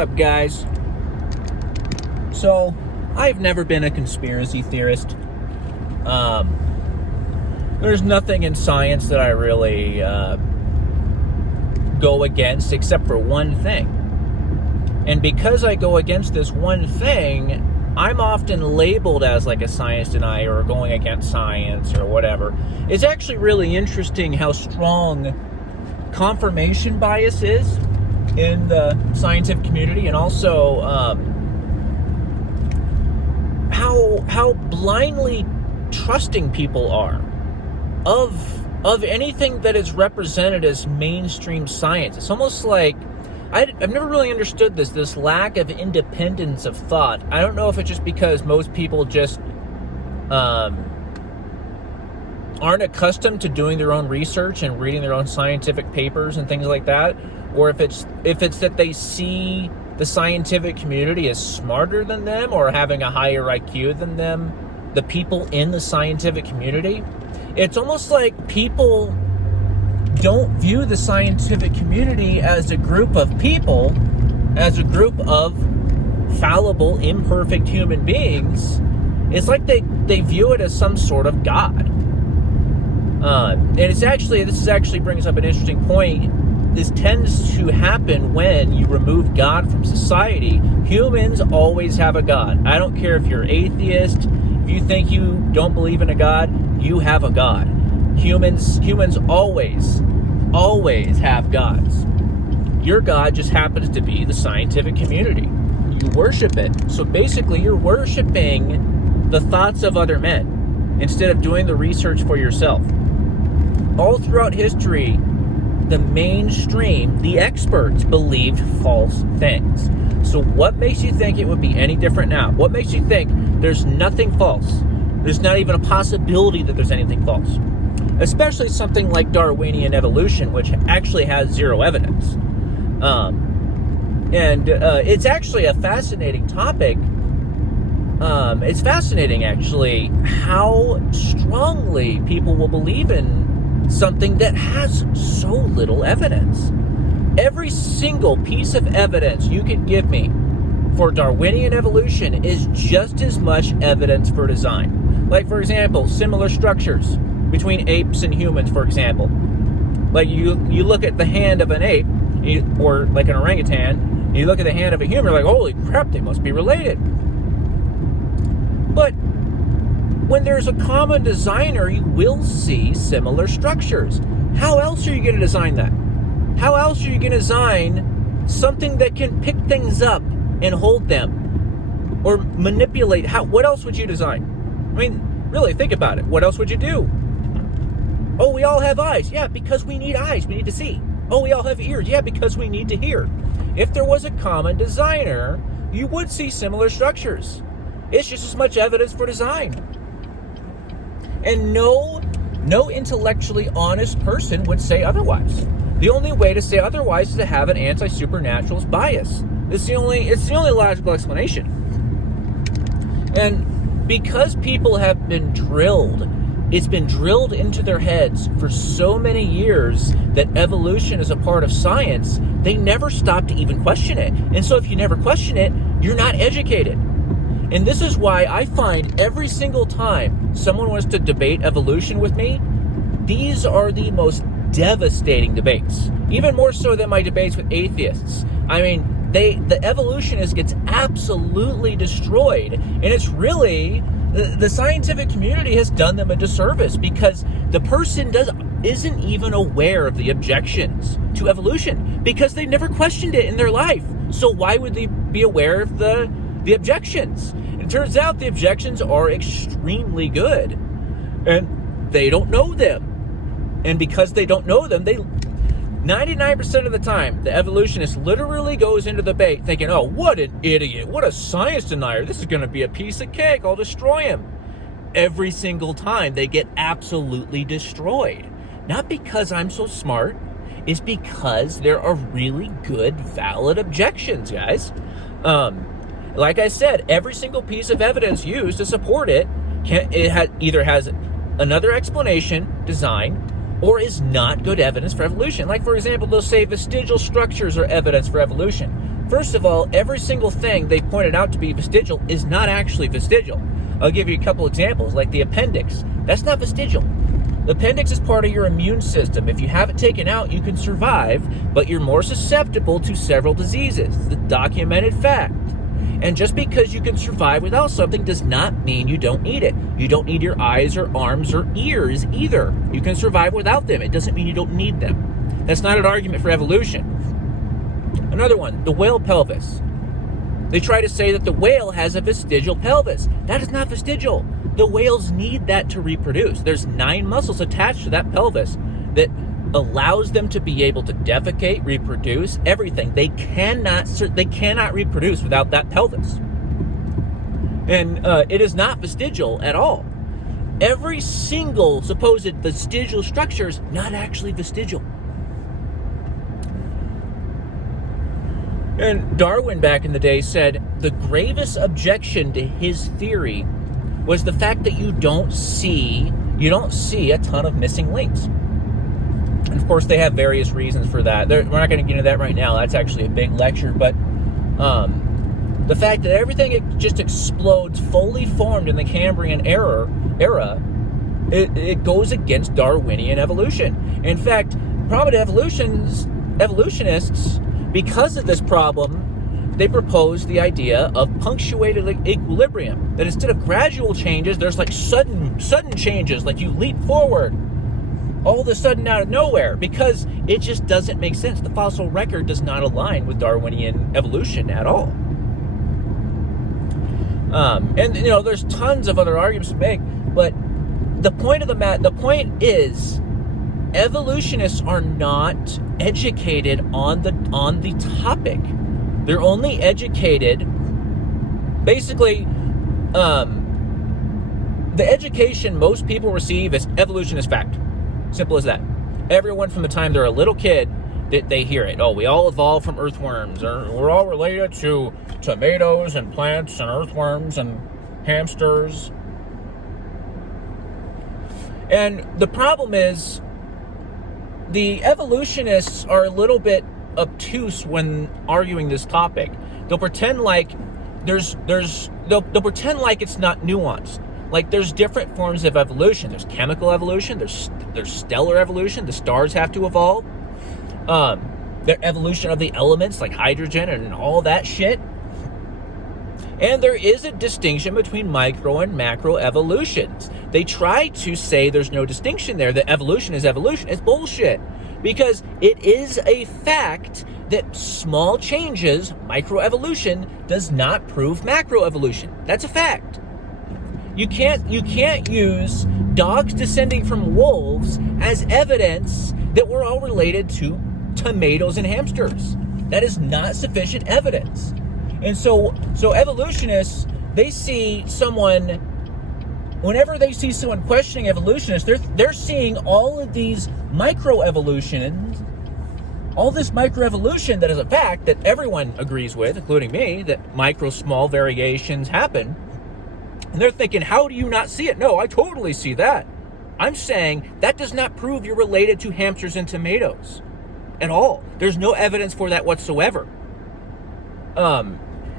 What's up, guys? So, I've never been a conspiracy theorist. There's nothing in science that I really go against except for one thing. And because I go against this one thing, I'm often labeled as like a science denier or going against science or whatever. It's actually really interesting how strong confirmation bias is in the scientific community, and also how blindly trusting people are of anything that is represented as mainstream science. It's almost like I've never really understood this lack of independence of thought. I don't know if it's just because most people just aren't accustomed to doing their own research and reading their own scientific papers and things like that, or if it's that they see the scientific community as smarter than them or having a higher IQ than them, the people in the scientific community. It's almost like people don't view the scientific community as a group of people, as a group of fallible, imperfect human beings. It's like they view it as some sort of God. And this actually brings up an interesting point. This tends to happen when you remove God from society. Humans always have a God. I don't care if you're atheist, if you think you don't believe in a God, you have a God. Humans always have gods. Your God just happens to be the scientific community. You worship it. So basically, you're worshiping the thoughts of other men instead of doing the research for yourself. All throughout history, the mainstream, the experts, believed false things. So what makes you think it would be any different now? What makes you think there's nothing false? There's not even a possibility that there's anything false. Especially something like Darwinian evolution, which actually has zero evidence. It's actually a fascinating topic. It's fascinating, actually, how strongly people will believe in something that has so little evidence. Every single piece of evidence you can give me for Darwinian evolution is just as much evidence for design. Like, for example, similar structures between apes and humans, for example. Like, you look at the hand of an ape, or like an orangutan, and you look at the hand of a human, you're like, holy crap, they must be related. But when there's a common designer, you will see similar structures. How else are you going to design that? How else are you going to design something that can pick things up and hold them? Or manipulate? What else would you design? I mean, really, think about it. What else would you do? Oh, we all have eyes. Yeah, because we need eyes. We need to see. Oh, we all have ears. Yeah, because we need to hear. If there was a common designer, you would see similar structures. It's just as much evidence for design. And no intellectually honest person would say otherwise. The only way to say otherwise is to have an anti-supernaturalist bias. It's the only logical explanation. And because people have been drilled, it's been drilled into their heads for so many years that evolution is a part of science, they never stop to even question it. And so if you never question it, you're not educated. And this is why I find every single time someone wants to debate evolution with me, these are the most devastating debates. Even more so than my debates with atheists. I mean, the evolutionist gets absolutely destroyed. And it's really, the scientific community has done them a disservice because the person isn't even aware of the objections to evolution because they never questioned it in their life. So why would they be aware of the objections? It turns out the objections are extremely good, and they don't know them. And because they don't know them, 99% of the time, the evolutionist literally goes into the debate thinking, oh, what an idiot, what a science denier, this is going to be a piece of cake, I'll destroy him. Every single time, they get absolutely destroyed. Not because I'm so smart, it's because there are really good, valid objections, guys. Like I said, every single piece of evidence used to support it either has another explanation, design, or is not good evidence for evolution. Like, for example, they'll say vestigial structures are evidence for evolution. First of all, every single thing they pointed out to be vestigial is not actually vestigial. I'll give you a couple examples, like the appendix. That's not vestigial. The appendix is part of your immune system. If you have it taken out, you can survive, but you're more susceptible to several diseases. It's the documented fact. And just because you can survive without something does not mean you don't need it. You don't need your eyes or arms or ears either. You can survive without them. It doesn't mean you don't need them. That's not an argument for evolution. Another one, the whale pelvis. They try to say that the whale has a vestigial pelvis. That is not vestigial. The whales need that to reproduce. There's 9 muscles attached to that pelvis that allows them to be able to defecate, reproduce, everything. They cannot reproduce without that pelvis. And it is not vestigial at all. Every single supposed vestigial structure is not actually vestigial. And Darwin back in the day said the gravest objection to his theory was the fact that you don't see a ton of missing links. And of course, they have various reasons for that. We're not going to get into that right now. That's actually a big lecture. But the fact that everything just explodes fully formed in the Cambrian era, it goes against Darwinian evolution. In fact, prominent evolutionists, because of this problem, they proposed the idea of punctuated equilibrium. That instead of gradual changes, there's like sudden changes, like you leap forward all of a sudden out of nowhere, because it just doesn't make sense. The fossil record does not align with Darwinian evolution at all. And there's tons of other arguments to make, but the point is, evolutionists are not educated on the topic. They're only educated, basically, the education most people receive is evolution is fact. Simple as that. Everyone from the time they're a little kid, they hear it. Oh, we all evolved from earthworms, or we're all related to tomatoes and plants and earthworms and hamsters. And the problem is, the evolutionists are a little bit obtuse when arguing this topic. They'll pretend like they'll pretend like it's not nuanced. Like there's different forms of evolution. There's chemical evolution. There's stellar evolution. The stars have to evolve. The evolution of the elements like hydrogen and all that shit. And there is a distinction between micro and macro evolutions. They try to say there's no distinction there, that evolution is evolution. It's bullshit. Because it is a fact that small changes, microevolution, does not prove macroevolution. That's a fact. You can't use dogs descending from wolves as evidence that we're all related to tomatoes and hamsters. That is not sufficient evidence. And so evolutionists, they see someone, whenever they see someone questioning evolutionists, they're seeing all of these microevolutions, all this microevolution that is a fact that everyone agrees with, including me, that small variations happen. And they're thinking, how do you not see it? No, I totally see that. I'm saying that does not prove you're related to hamsters and tomatoes at all. There's no evidence for that whatsoever.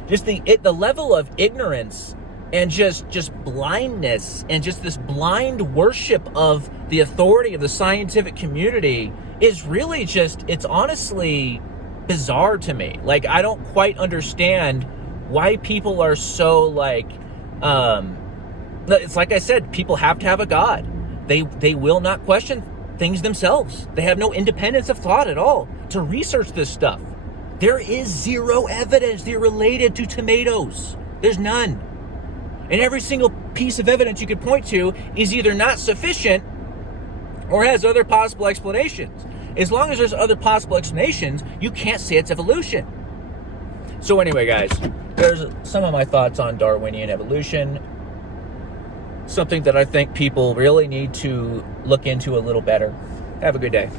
Just the level of ignorance and just blindness and just this blind worship of the authority of the scientific community is really it's honestly bizarre to me. Like, I don't quite understand why people are so it's like I said, people have to have a God. They will not question things themselves. They have no independence of thought at all to research this stuff. There is zero evidence they're related to tomatoes. There's none. And every single piece of evidence you could point to is either not sufficient or has other possible explanations. As long as there's other possible explanations, you can't say it's evolution. So anyway, guys, there's some of my thoughts on Darwinian evolution. Something that I think people really need to look into a little better. Have a good day.